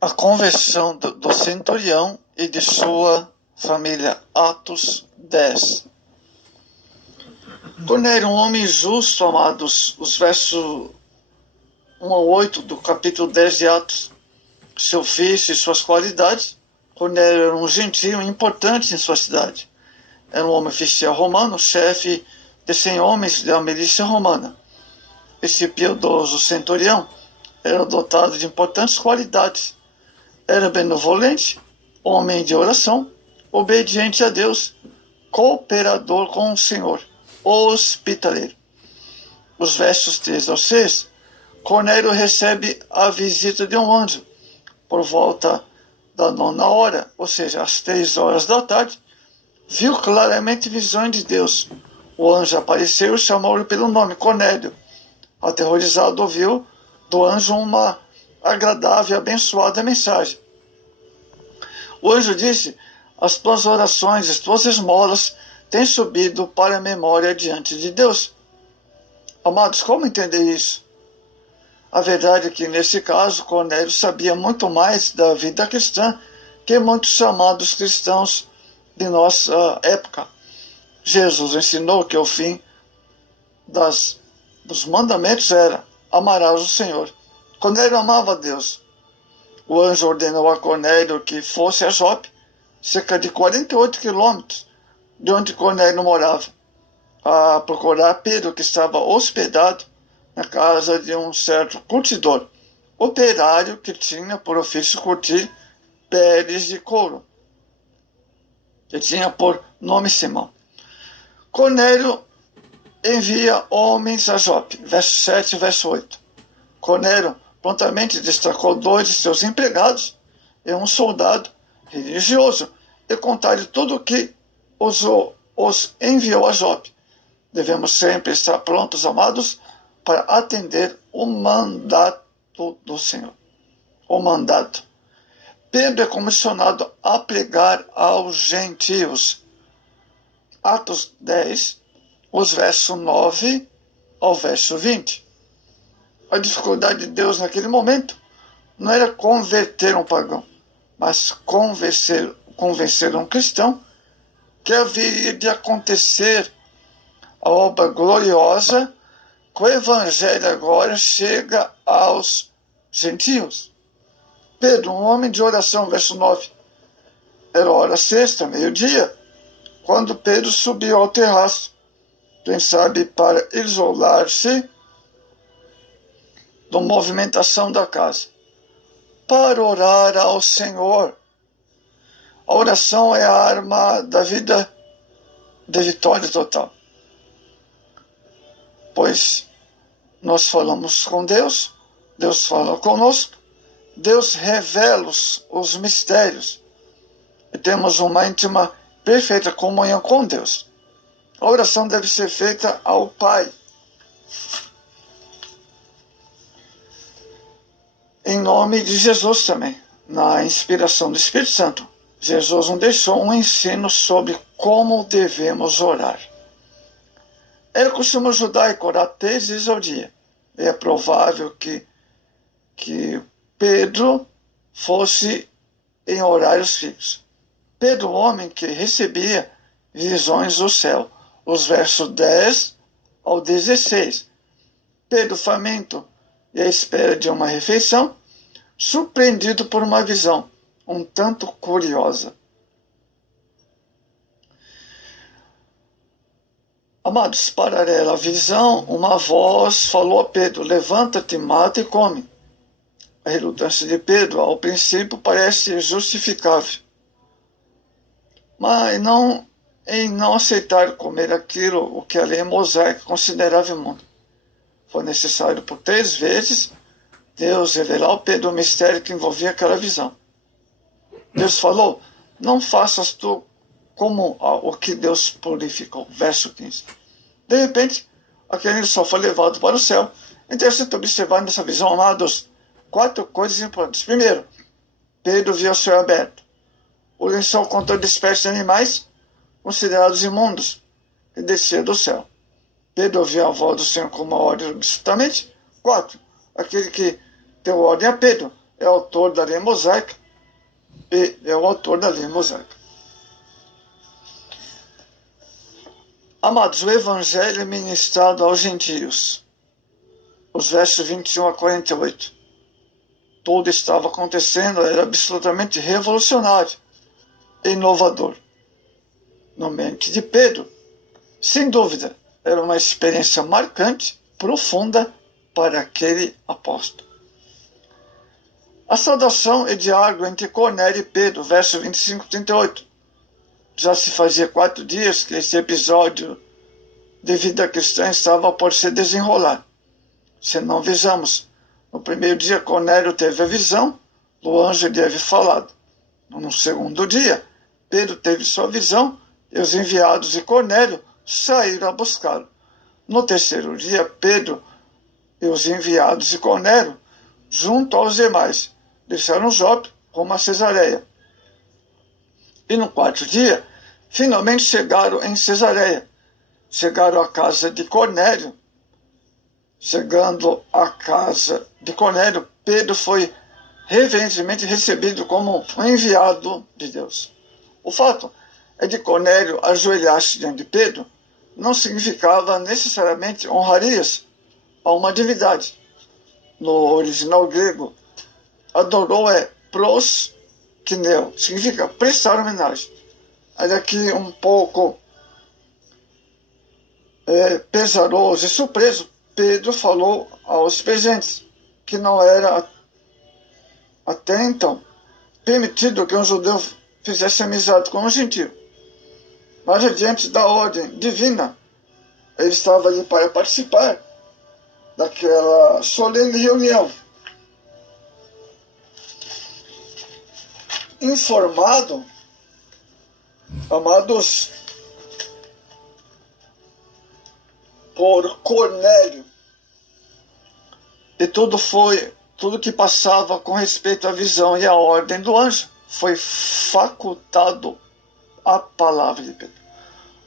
A conversão do centurião e de sua família. Atos 10. Cornélio, um homem justo, amados, os versos 1 a 8 do capítulo 10 de Atos, seu ofício e suas qualidades. Cornélio era um gentio importante em sua cidade. Era um homem oficial romano, chefe de 100 homens da milícia romana. Esse piedoso centurião era dotado de importantes qualidades. Era benevolente, homem de oração, obediente a Deus, cooperador com o Senhor, hospitaleiro. Os versos 3 ao 6, Cornélio recebe a visita de um anjo por volta da 9ª, ou seja, às 3 horas da tarde. Viu claramente visões de Deus. O anjo apareceu e chamou-lhe pelo nome, Cornélio. Aterrorizado, ouviu do anjo uma agradável e abençoada mensagem. O anjo disse: as tuas orações, as tuas esmolas têm subido para a memória diante de Deus. Amados, como entender isso? A verdade é que, nesse caso, Cornélio sabia muito mais da vida cristã que muitos chamados cristãos de nossa época. Jesus ensinou que o fim dos mandamentos era: amarás o Senhor. Cornélio amava a Deus. O anjo ordenou a Cornélio que fosse a Jope, cerca de 48 quilômetros de onde Cornélio morava, a procurar Pedro, que estava hospedado na casa de um certo curtidor, operário que tinha por ofício curtir peles de couro, que tinha por nome Simão. Cornélio envia homens a Jope, verso 7 e verso 8. Cornélio prontamente destacou 2 de seus empregados e um soldado religioso e contar-lhe tudo o que os enviou a Jope. Devemos sempre estar prontos, amados, para atender o mandato do Senhor. O mandato. Pedro é comissionado a pregar aos gentios. Atos 10, os versos 9 ao verso 20. A dificuldade de Deus naquele momento não era converter um pagão, mas convencer um cristão que haveria de acontecer a obra gloriosa que o evangelho agora chega aos gentios. Pedro, um homem de oração, verso 9. Era hora sexta, meio-dia, quando Pedro subiu ao terraço, quem sabe para isolar-se da movimentação da casa, para orar ao Senhor. A oração é a arma da vida de vitória total. Pois nós falamos com Deus, Deus fala conosco, Deus revela os mistérios e temos uma íntima, perfeita comunhão com Deus. A oração deve ser feita ao Pai, em nome de Jesus também, na inspiração do Espírito Santo. Jesus nos deixou um ensino sobre como devemos orar. Era costume judaico orar 3 vezes ao dia. É provável que Pedro fosse em horários fixos. Pedro, homem que recebia visões do céu, os versos 10 ao 16. Pedro, faminto e à espera de uma refeição, surpreendido por uma visão um tanto curiosa. Amados, paralela à visão, uma voz falou a Pedro: levanta-te, mata e come. A relutância de Pedro, ao princípio, parece justificável, mas em não aceitar comer aquilo o que a lei mosaica considerava imundo. Foi necessário por 3 vezes Deus revelar ao Pedro o mistério que envolvia aquela visão. Deus falou: não faças tu como o que Deus purificou. Verso 15. De repente, aquele só foi levado para o céu. Interessante observar nessa visão, amados, 4 coisas importantes. Primeiro, Pedro viu o céu aberto. O lençol com toda espécie de animais considerados imundos que descia do céu. Pedro ouviu a voz do Senhor como uma ordem absolutamente. 4. Aquele que deu ordem a Pedro é autor da lei mosaica e é o autor da lei mosaica. Amados, o evangelho é ministrado aos gentios. Os versos 21 a 48. Tudo estava acontecendo, era absolutamente revolucionário e inovador. No mente de Pedro, sem dúvida, era uma experiência marcante, profunda para aquele apóstolo. A saudação é diálogo entre Cornélio e Pedro, verso 25 e 38. Já se fazia 4 dias que esse episódio de vida cristã estava por se desenrolar. Se não vejamos, no primeiro dia Cornélio teve a visão, o anjo lhe havia falado. No segundo dia, Pedro teve sua visão e os enviados de Cornélio saíram a buscá-lo. No terceiro dia, Pedro e os enviados de Cornélio, junto aos demais, deixaram Jope rumo a Cesareia. E no quarto dia, finalmente chegaram em Cesareia. Chegaram à casa de Cornélio. Chegando à casa de Cornélio, Pedro foi reverentemente recebido como um enviado de Deus. O fato é de Cornélio ajoelhar-se diante de Pedro não significava necessariamente honrarias a uma divindade. No original grego, adorou é proskineo, significa prestar homenagem. Aí aqui um pouco pesaroso e surpreso, Pedro falou aos presentes que não era até então permitido que um judeu fizesse amizade com um gentio. Mas diante da ordem divina, ele estava ali para participar daquela solene reunião. Informado, amados, por Cornélio, e tudo que passava com respeito à visão e à ordem do anjo, foi facultado a palavra de Pedro.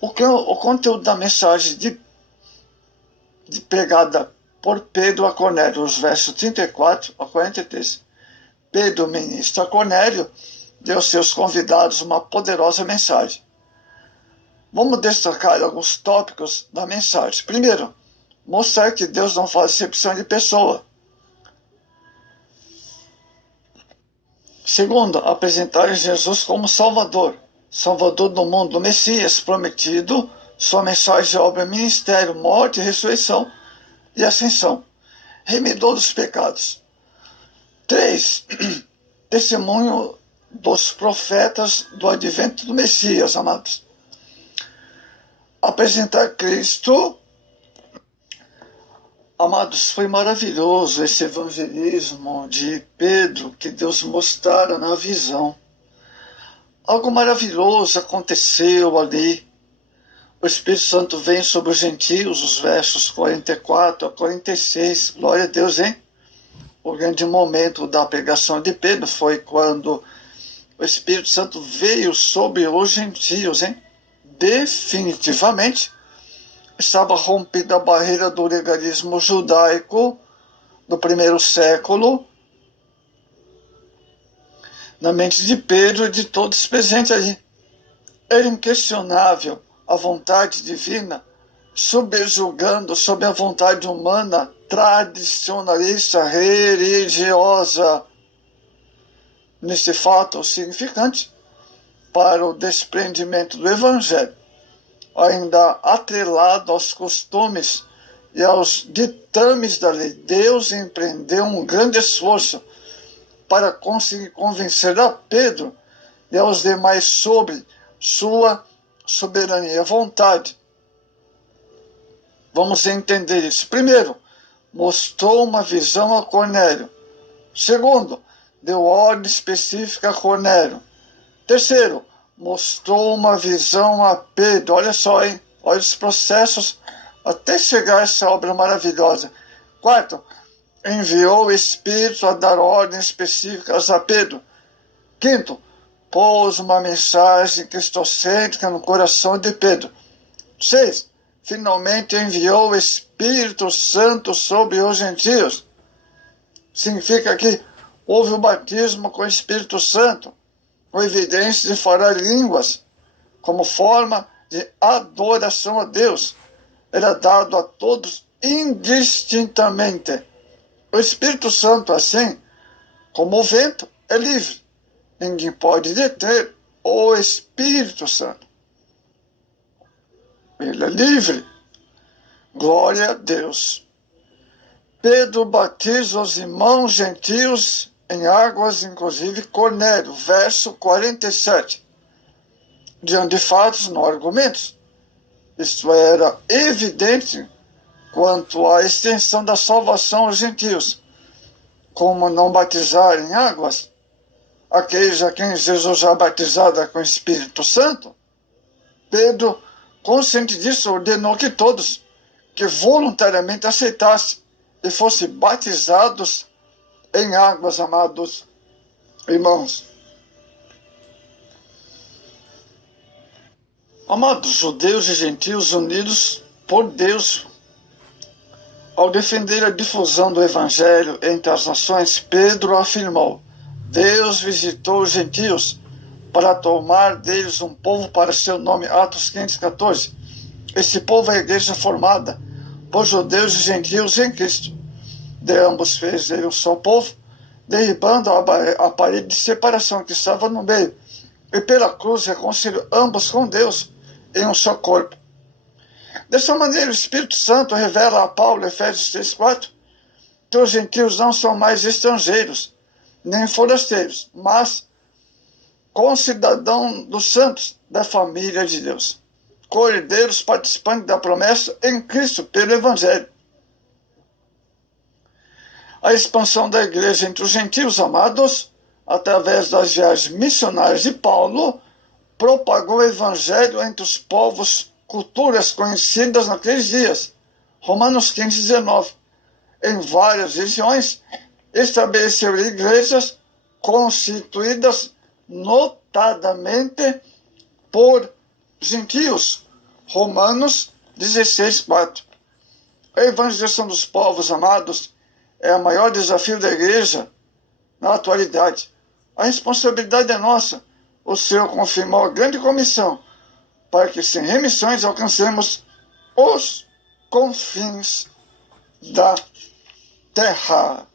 O conteúdo da mensagem de pregada por Pedro a Cornélio, os versos 34 a 43. Pedro, ministro a Cornélio, deu aos seus convidados uma poderosa mensagem. Vamos destacar alguns tópicos da mensagem. Primeiro, mostrar que Deus não faz acepção de pessoa. Segundo, apresentar Jesus como Salvador do mundo, Messias prometido, sua mensagem, obra, ministério, morte, ressurreição e ascensão, remidor dos pecados. 3. Testemunho dos profetas do advento do Messias, amados. Apresentar Cristo. Amados, foi maravilhoso esse evangelismo de Pedro que Deus mostrara na visão. Algo maravilhoso aconteceu ali. O Espírito Santo vem sobre os gentios, os versos 44 a 46. Glória a Deus, hein? O grande momento da pregação de Pedro foi quando o Espírito Santo veio sobre os gentios, hein? Definitivamente estava rompida a barreira do legalismo judaico do primeiro século na mente de Pedro e de todos presentes ali. Era inquestionável a vontade divina subjugando sobre a vontade humana tradicionalista religiosa. Neste fato significante para o desprendimento do Evangelho, ainda atrelado aos costumes e aos ditames da lei, Deus empreendeu um grande esforço para conseguir convencer a Pedro e aos demais sobre sua soberania e vontade. Vamos entender isso. Primeiro, mostrou uma visão a Cornélio. Segundo, deu ordem específica a Cornélio. Terceiro, mostrou uma visão a Pedro. Olha só, hein? Olha os processos até chegar a essa obra maravilhosa. Quarto, enviou o Espírito a dar ordens específicas a Pedro. Quinto, pôs uma mensagem cristocêntrica no coração de Pedro. 6. Finalmente enviou o Espírito Santo sobre os gentios. Significa que houve o batismo com o Espírito Santo, com evidência de falar línguas, como forma de adoração a Deus. Era dado a todos indistintamente. O Espírito Santo, assim como o vento, é livre. Ninguém pode deter o Espírito Santo. Ele é livre. Glória a Deus. Pedro batiza os irmãos gentios em águas, inclusive Cornélio, verso 47. Diante de fatos, não argumentos. Isto era evidente quanto à extensão da salvação aos gentios. Como não batizar em águas aqueles a quem Jesus já batizara com o Espírito Santo? Pedro, consciente disso, ordenou que todos que voluntariamente aceitassem e fossem batizados em águas, amados irmãos. Amados judeus e gentios unidos por Deus, ao defender a difusão do Evangelho entre as nações, Pedro afirmou: Deus visitou os gentios para tomar deles um povo para seu nome. Atos 5:14. Esse povo é a igreja formada por judeus e gentios em Cristo. De ambos fez ele um só povo, derribando a parede de separação que estava no meio, e pela cruz reconciliou ambos com Deus em um só corpo. Dessa maneira, o Espírito Santo revela a Paulo, Efésios 3:4, que os gentios não são mais estrangeiros, nem forasteiros, mas concidadãos dos santos da família de Deus, co-herdeiros participantes da promessa em Cristo pelo Evangelho. A expansão da igreja entre os gentios, amados, através das viagens missionárias de Paulo, propagou o Evangelho entre os povos, culturas conhecidas naqueles dias. Romanos 15:19. Em várias regiões, estabeleceu igrejas constituídas notadamente por gentios. Romanos 16:4. A evangelização dos povos, amados, é o maior desafio da igreja na atualidade. A responsabilidade é nossa. O Senhor confirmou a grande comissão para que sem remissões alcancemos os confins da terra.